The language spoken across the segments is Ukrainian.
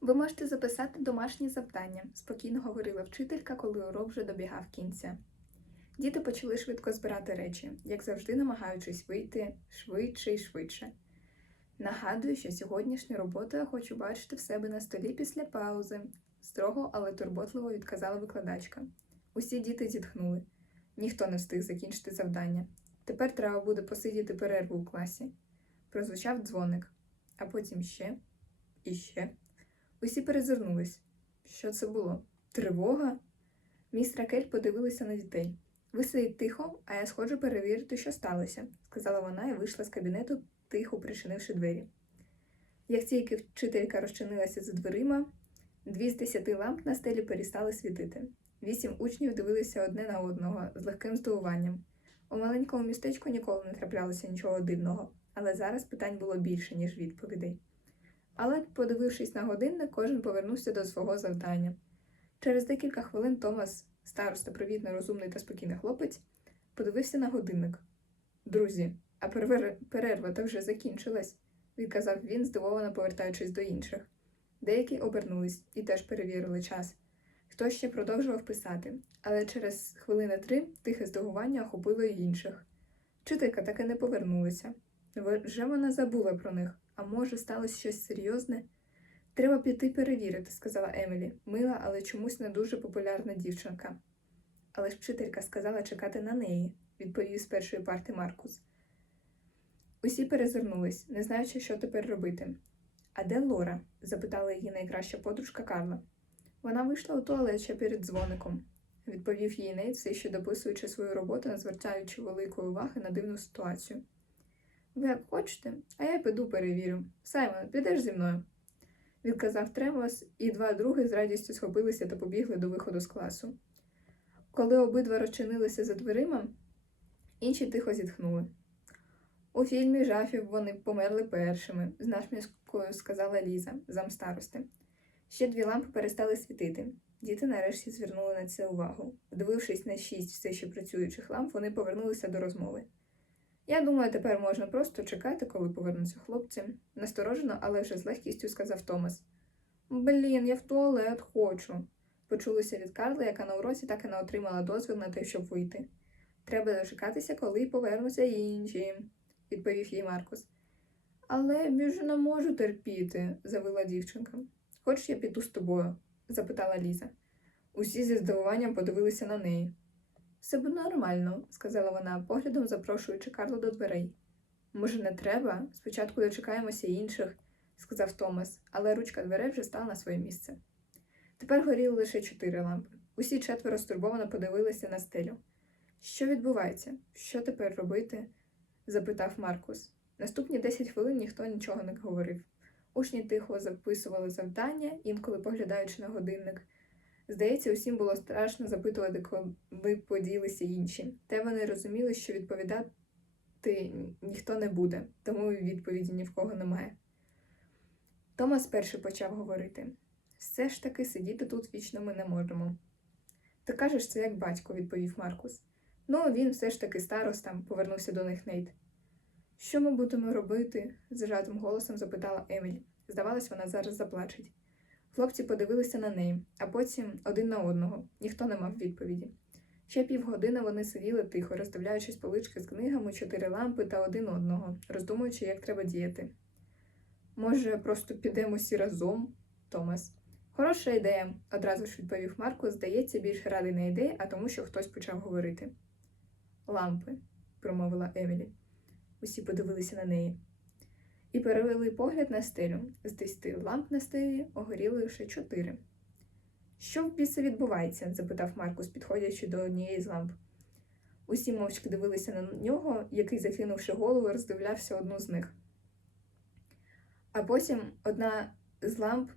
Ви можете записати домашні завдання, спокійно говорила вчителька, коли урок вже добігав кінця. Діти почали швидко збирати речі, як завжди намагаючись вийти швидше і швидше. Нагадую, що сьогоднішню роботу я хочу бачити в себе на столі після паузи, строго, але турботливо відказала викладачка. Усі діти зітхнули. Ніхто не встиг закінчити завдання. Тепер треба буде посидіти перерву у класі. Прозвучав дзвоник, а потім ще і ще. Усі перезирнулись. Що це було? Тривога? Міс Ракель подивилася на дітей. Ви сидіть тихо, а я сходжу перевірити, що сталося, сказала вона і вийшла з кабінету, тихо причинивши двері. Як тільки вчителька розчинилася за дверима, дві з десяти ламп на стелі перестали світити. Вісім учнів дивилися одне на одного з легким здивуванням. У маленькому містечку ніколи не траплялося нічого дивного, але зараз питань було більше, ніж відповідей. Але, подивившись на годинник, кожен повернувся до свого завдання. Через декілька хвилин Томас, староста, привітний, розумний та спокійний хлопець, подивився на годинник. Друзі, а перерва так вже закінчилась, відказав він, здивовано повертаючись до інших. Деякі обернулись і теж перевірили час. Хтось ще продовжував писати, але через хвилини три тихе здивування охопило й інших. Вчителька таки не повернулася. Вже вона забула про них, а може, сталося щось серйозне? Треба піти перевірити, сказала Емілі, мила, але чомусь не дуже популярна дівчинка. Але ж вчителька сказала чекати на неї, відповів з першої парти Маркус. Усі перезирнулись, не знаючи, що тепер робити. А де Лора? запитала її найкраща подружка Карла. Вона вийшла у туалет ще перед дзвоником, відповів їй Нейт, все ще дописуючи свою роботу, не звертаючи великої уваги на дивну ситуацію. Ви як хочете, а я піду перевірю. Саймон, підеш зі мною? відказав Тремос, і два други з радістю схопилися та побігли до виходу з класу. Коли обидва розчинилися за дверима, інші тихо зітхнули. У фільмі жахів вони померли першими, з насмішкою сказала Ліза, замстарости. Ще дві лампи перестали світити. Діти нарешті звернули на це увагу. Дивившись на шість все ще працюючих ламп, вони повернулися до розмови. Я думаю, тепер можна просто чекати, коли повернуться хлопці. Насторожено, але вже з легкістю сказав Томас. Блін, я в туалет хочу. Почулося від Карли, яка на уроці так і не отримала дозвіл на те, щоб вийти. Треба дочекатися, коли повернуться інші, відповів їй Маркус. Але ж не можу терпіти, завила дівчинка. Хоч я піду з тобою? запитала Ліза. Усі зі здивуванням подивилися на неї. Все буде нормально, сказала вона, поглядом запрошуючи Карлу до дверей. Може, не треба? Спочатку дочекаємося інших, сказав Томас, але ручка дверей вже стала на своє місце. Тепер горіли лише чотири лампи. Усі четверо стурбовано подивилися на стелю. Що відбувається? Що тепер робити? запитав Маркус. Наступні десять хвилин ніхто нічого не говорив. Учні тихо записували завдання, інколи поглядаючи на годинник. Здається, усім було страшно запитувати, коли поділися інші. Та вони розуміли, що відповідати ніхто не буде, тому відповіді ні в кого немає. Томас перший почав говорити все ж таки сидіти тут вічно ми не можемо. Ти кажеш це як батько, відповів Маркус. Ну, він все ж таки староста, повернувся до них Нейт. Що ми будемо робити? зажатим голосом запитала Емілі. Здавалось, вона зараз заплачеть. Хлопці подивилися на неї, а потім один на одного. Ніхто не мав відповіді. Ще півгодини вони сиділи тихо, роздивляючись полички з книгами, чотири лампи та один одного, роздумуючи, як треба діяти. Може, просто підемо всі разом, Томас. Хороша ідея, одразу ж відповів Марко, здається, більше радий не ідея, а тому, що хтось почав говорити. Лампи, промовила Емілі. Усі подивилися на неї. І перевели погляд на стелю. З десяти ламп на стелі огоріли лише чотири. Що в біса відбувається? запитав Маркус, підходячи до однієї з ламп. Усі мовчки дивилися на нього, який, закинувши голову, роздивлявся одну з них. А потім одна з ламп,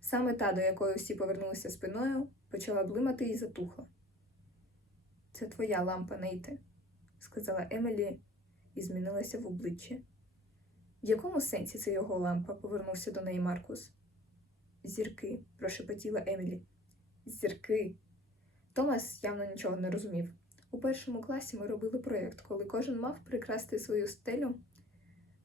саме та, до якої всі повернулися спиною, почала блимати і затухла. Це твоя лампа, Нейте, сказала Емілі і змінилася в обличчі. В якому сенсі це його лампа? повернувся до неї Маркус. Зірки, прошепотіла Емілі. Зірки. Томас явно нічого не розумів. У першому класі ми робили проєкт, коли кожен мав прикрасти свою стелю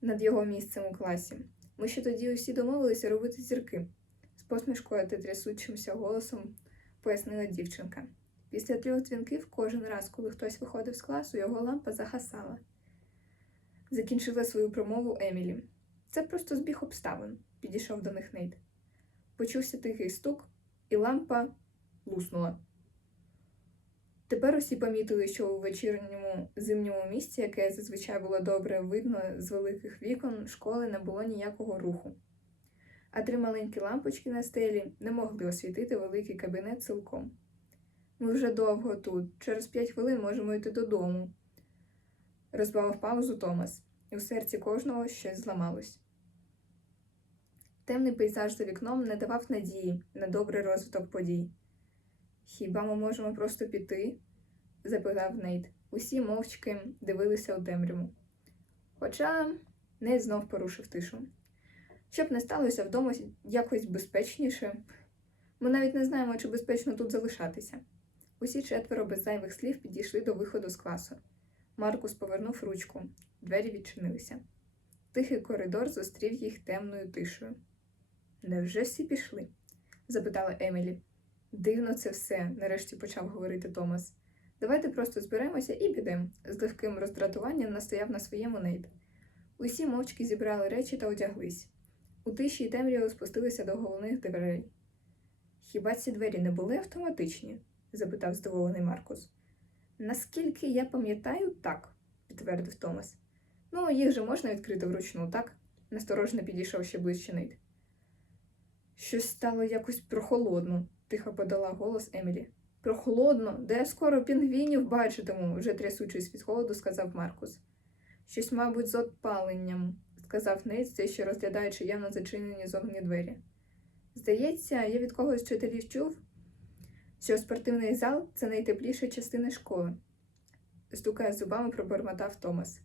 над його місцем у класі. Ми ще тоді усі домовилися робити зірки. з посмішкою та трясучимся голосом пояснила дівчинка. Після трьох дзвінків кожен раз, коли хтось виходив з класу, його лампа загасала. Закінчила свою промову Емілі. Це просто збіг обставин, підійшов до них Нейт. Почувся тихий стук, і лампа луснула. Тепер усі помітили, що у вечірньому зимньому місці, яке зазвичай було добре видно з великих вікон, школи не було ніякого руху. А три маленькі лампочки на стелі не могли освітити великий кабінет цілком. Ми вже довго тут, через п'ять хвилин можемо йти додому. Розбавив паузу Томас, і в серці кожного щось зламалось. Темний пейзаж за вікном не давав надії на добрий розвиток подій. Хіба ми можемо просто піти? запитав Нейт. Усі мовчки дивилися у темряву. Хоча Нейт знов порушив тишу. Щоб не сталося вдома якось безпечніше, ми навіть не знаємо, чи безпечно тут залишатися. Усі четверо без зайвих слів підійшли до виходу з класу. Маркус повернув ручку, двері відчинилися. Тихий коридор зустрів їх темною тишею. Невже всі пішли? запитала Емілі. Дивно це все, нарешті почав говорити Томас. Давайте просто зберемося і підемо. З легким роздратуванням настояв на своєму Нейт. Усі мовчки зібрали речі та одяглись. У тиші й темряві спустилися до головних дверей. Хіба ці двері не були автоматичні? запитав здивований Маркус. Наскільки я пам'ятаю, так, підтвердив Томас. Ну, їх же можна відкрити вручну, так? насторожно підійшов ще ближче Нейт. Щось стало якось прохолодно, тихо подала голос Емілі. Прохолодно, де я скоро пінгвінів бачитиму, вже трясучись від холоду, сказав Маркус. Щось, мабуть, з отпаленням, сказав Нейт, все ще розглядаючи явно зачинені зовні двері. Здається, я від когось з вчителів чув, що спортивний зал це найтепліша частина школи, стукає зубами, пробормотав Томас.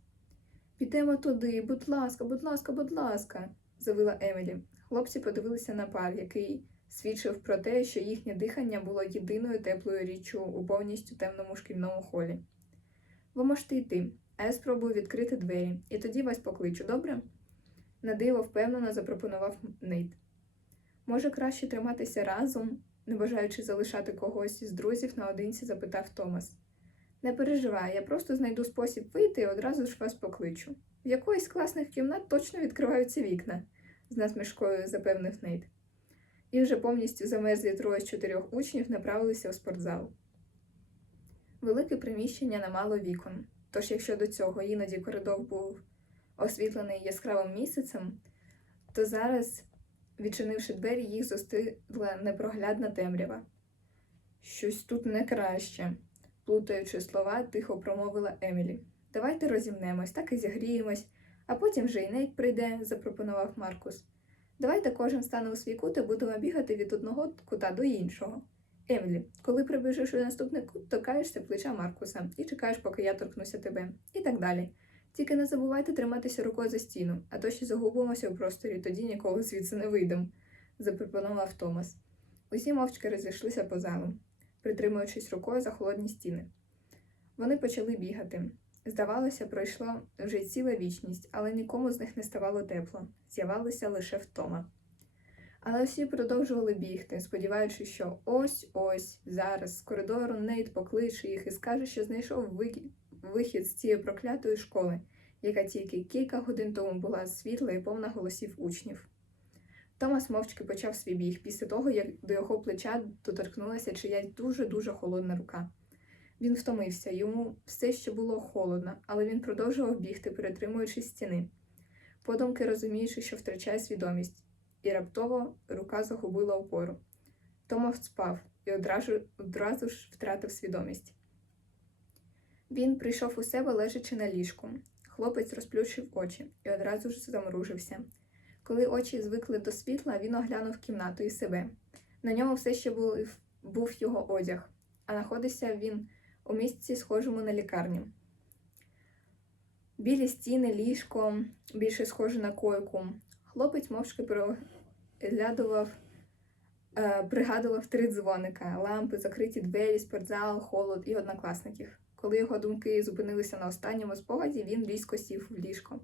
Підемо туди, будь ласка, будь ласка, будь ласка, завила Емілі. Хлопці подивилися на пар, який свідчив про те, що їхнє дихання було єдиною теплою річчю у повністю темному шкільному холі. Ви можете йти, а я спробую відкрити двері, і тоді вас покличу, добре? Надиво впевнено запропонував Нейт. Може, краще триматися разом, не бажаючи залишати когось із друзів наодинці, запитав Томас. Не переживай, я просто знайду спосіб вийти і одразу ж вас покличу. В якоїсь класних кімнат точно відкриваються вікна, з насмішкою запевнив Нейт. І вже повністю замерзлі троє з чотирьох учнів направилися у спортзал. Велике приміщення не мало вікон, тож якщо до цього іноді коридор був освітлений яскравим місяцем, то зараз, відчинивши двері, їх застигла непроглядна темрява. Щось тут не краще, плутаючи слова, тихо промовила Емілі. Давайте розімнемось, так і зігріємось, а потім вже й Нейт прийде, запропонував Маркус. Давайте кожен стане у свій кут і будемо бігати від одного кута до іншого. Емілі, коли прибіжиш у наступний кут, торкаєшся плеча Маркуса і чекаєш, поки я торкнуся тебе, і так далі. Тільки не забувайте триматися рукою за стіну, а то ще загубимося у просторі, тоді ніколи звідси не вийдемо, запропонував Томас. Усі мовчки розійшлися по залу, притримуючись рукою за холодні стіни. Вони почали бігати. Здавалося, пройшла вже ціла вічність, але нікому з них не ставало тепло, з'явалася лише втома. Але всі продовжували бігти, сподіваючись, що ось ось зараз з коридору Нейт покличе їх і скаже, що знайшов вихід з цієї проклятої школи, яка тільки кілька годин тому була світла і повна голосів учнів. Томас мовчки почав свій біг після того, як до його плеча доторкнулася чиясь дуже-дуже холодна рука. Він втомився, йому все ще було холодно, але він продовжував бігти, перетримуючи стіни, подумки розуміючи, що втрачає свідомість, і раптово рука загубила опору. Томас спав і одразу, одразу ж втратив свідомість. Він прийшов у себе, лежачи на ліжку. Хлопець розплющив очі і одразу ж замружився. Коли очі звикли до світла, він оглянув кімнату і себе. На ньому все ще був, був його одяг, а знаходився він у місці, схожому на лікарню. Білі стіни, ліжко, більше схоже на койку. Хлопець мовчки проглядував, е, пригадував три дзвоника, лампи, закриті двері, спортзал, холод і однокласників. Коли його думки зупинилися на останньому спогаді, він різко сів в ліжко,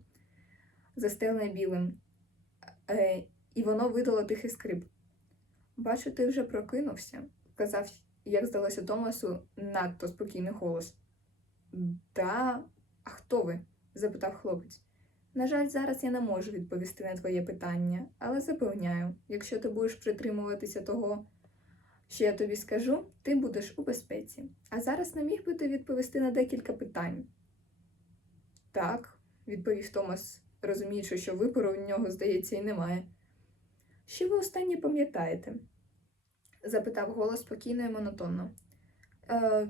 застелене білим, е, і воно видало тихий скрип. Бачу, ти вже прокинувся, казав, як здалося Томасу, надто спокійний голос. Да, а хто ви? запитав хлопець. На жаль, зараз я не можу відповісти на твоє питання, але запевняю, якщо ти будеш притримуватися того, що я тобі скажу, ти будеш у безпеці. А зараз не міг би ти відповісти на декілька питань. Так, відповів Томас, розуміючи, що вибору у нього, здається, і немає. Що ви останнє пам'ятаєте? запитав голос спокійно і монотонно. Е,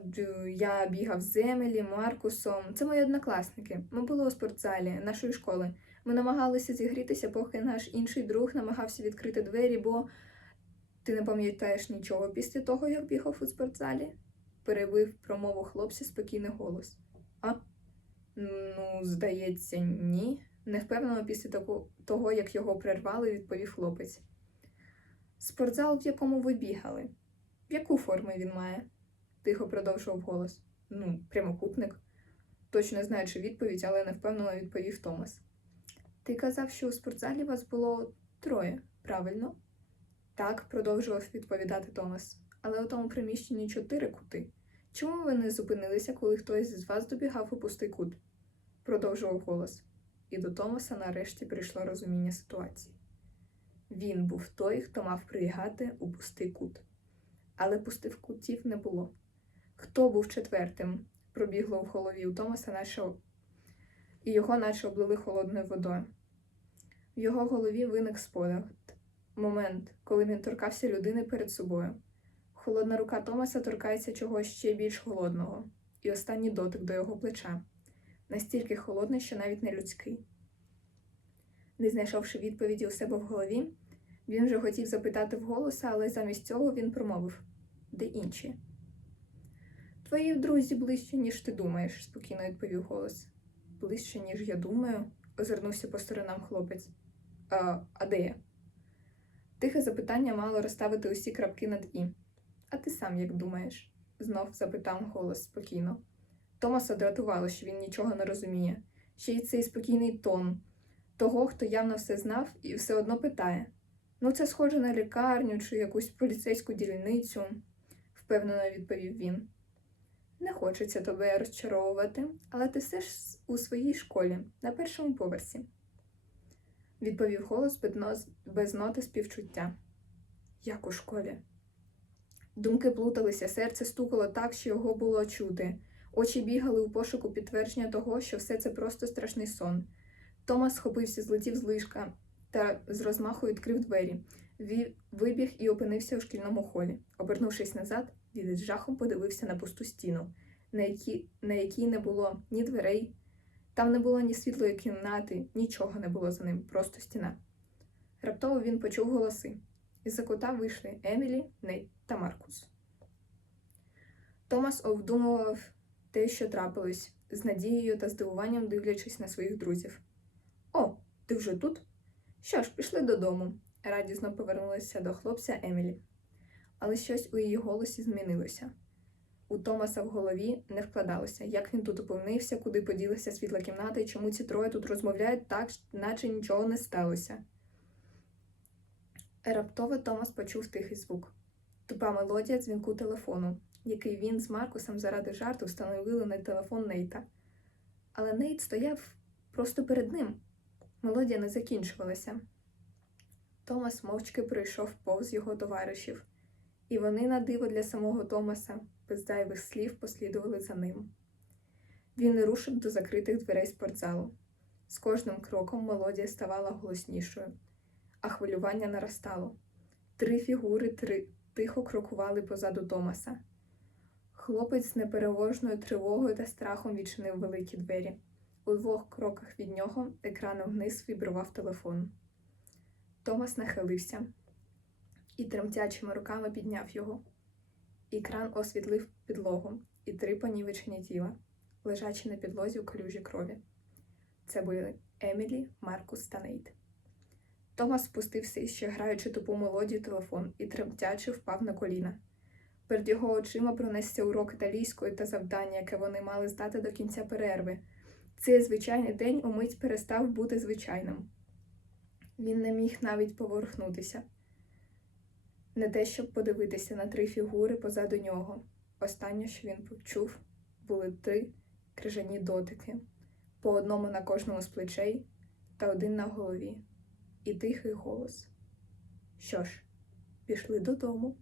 я бігав з Емілі, Маркусом. Це мої однокласники. Ми були у спортзалі нашої школи. Ми намагалися зігрітися, поки наш інший друг намагався відкрити двері, бо ти не пам'ятаєш нічого після того, як бігав у спортзалі? перебив промову хлопця спокійний голос. А? Ну, здається, ні. Невпевнено після того, як його прервали, відповів хлопець. Спортзал, в якому ви бігали. Яку форму він має? тихо продовжував голос. Ну, прямокутник. Точно знаючи відповідь, але невпевнено відповів Томас. Ти казав, що у спортзалі вас було троє, правильно? Так, продовжував відповідати Томас. Але у тому приміщенні чотири кути. Чому ви не зупинилися, коли хтось із вас добігав у пустий кут? продовжував голос. І до Томаса нарешті прийшло розуміння ситуації. Він був той, хто мав прибігати у пустий кут. Але пустих кутів не було. Хто був четвертим? пробігло в голові у Томаса, наче... і його наче облили холодною водою. В його голові виник спогад. Момент, коли він торкався людини перед собою. Холодна рука Томаса торкається чогось ще більш холодного, і останній дотик до його плеча, настільки холодний, що навіть не людський. Не знайшовши відповіді у себе в голові, він вже хотів запитати вголоса, але замість цього він промовив де інші. Твої друзі ближче, ніж ти думаєш, спокійно відповів голос. Ближче, ніж я думаю, озирнувся по сторонам хлопець. А, а де я? Тихе запитання мало розставити усі крапки над і. А ти сам як думаєш? знов запитав голос спокійно. Томаса дратувало, що він нічого не розуміє. Ще й цей спокійний тон того, хто явно все знав і все одно питає. Ну, це схоже на лікарню чи якусь поліцейську дільницю, впевнено відповів він. Не хочеться тебе розчаровувати, але ти все ж у своїй школі, на першому поверсі, відповів голос без ноти співчуття. Як у школі? Думки плуталися, серце стукало так, що його було чути. Очі бігали у пошуку підтвердження того, що все це просто страшний сон. Томас схопився, злетів з ліжка та з розмаху відкрив двері. Вибіг і опинився у шкільному холі. Обернувшись назад, він із жахом подивився на пусту стіну, на якій, на якій не було ні дверей, там не було ні світлої кімнати, нічого не було за ним, просто стіна. Раптово він почув голоси. Із-за кута вийшли Емілі, Нейт та Маркус. Томас обдумував те, що трапилось, з надією та здивуванням дивлячись на своїх друзів. О, ти вже тут? Що ж, пішли додому, радісно повернулася до хлопця Емілі. Але щось у її голосі змінилося. У Томаса в голові не вкладалося, як він тут опинився, куди поділася світла кімната і чому ці троє тут розмовляють так, наче нічого не сталося. Раптово Томас почув тихий звук тупа мелодія дзвінку телефону, який він з Маркусом заради жарту встановили на телефон Нейта. Але Нейт стояв просто перед ним. Мелодія не закінчувалася. Томас мовчки пройшов повз його товаришів, і вони, на диво для самого Томаса, без зайвих слів послідували за ним. Він рушив до закритих дверей спортзалу. З кожним кроком мелодія ставала голоснішою, а хвилювання наростало. Три фігури три... тихо крокували позаду Томаса. Хлопець з непереможною тривогою та страхом відчинив великі двері. У двох кроках від нього екраном вниз вібрував телефон. Томас нахилився і тремтячими руками підняв його. Екран освітлив підлогу і три понівечені тіла, лежачі на підлозі у калюжі крові. Це були Емілі, Маркус та Нейт. Томас спустився ще граючи тупу мелодію телефон і тремтячи впав на коліна. Перед його очима пронесся урок італійської та завдання, яке вони мали здати до кінця перерви. Цей звичайний день умить перестав бути звичайним. Він не міг навіть поворухнутися. Не те, щоб подивитися на три фігури позаду нього. Останнє, що він почув, були три крижані дотики, по одному на кожному з плечей та один на голові, і тихий голос. Що ж, пішли додому.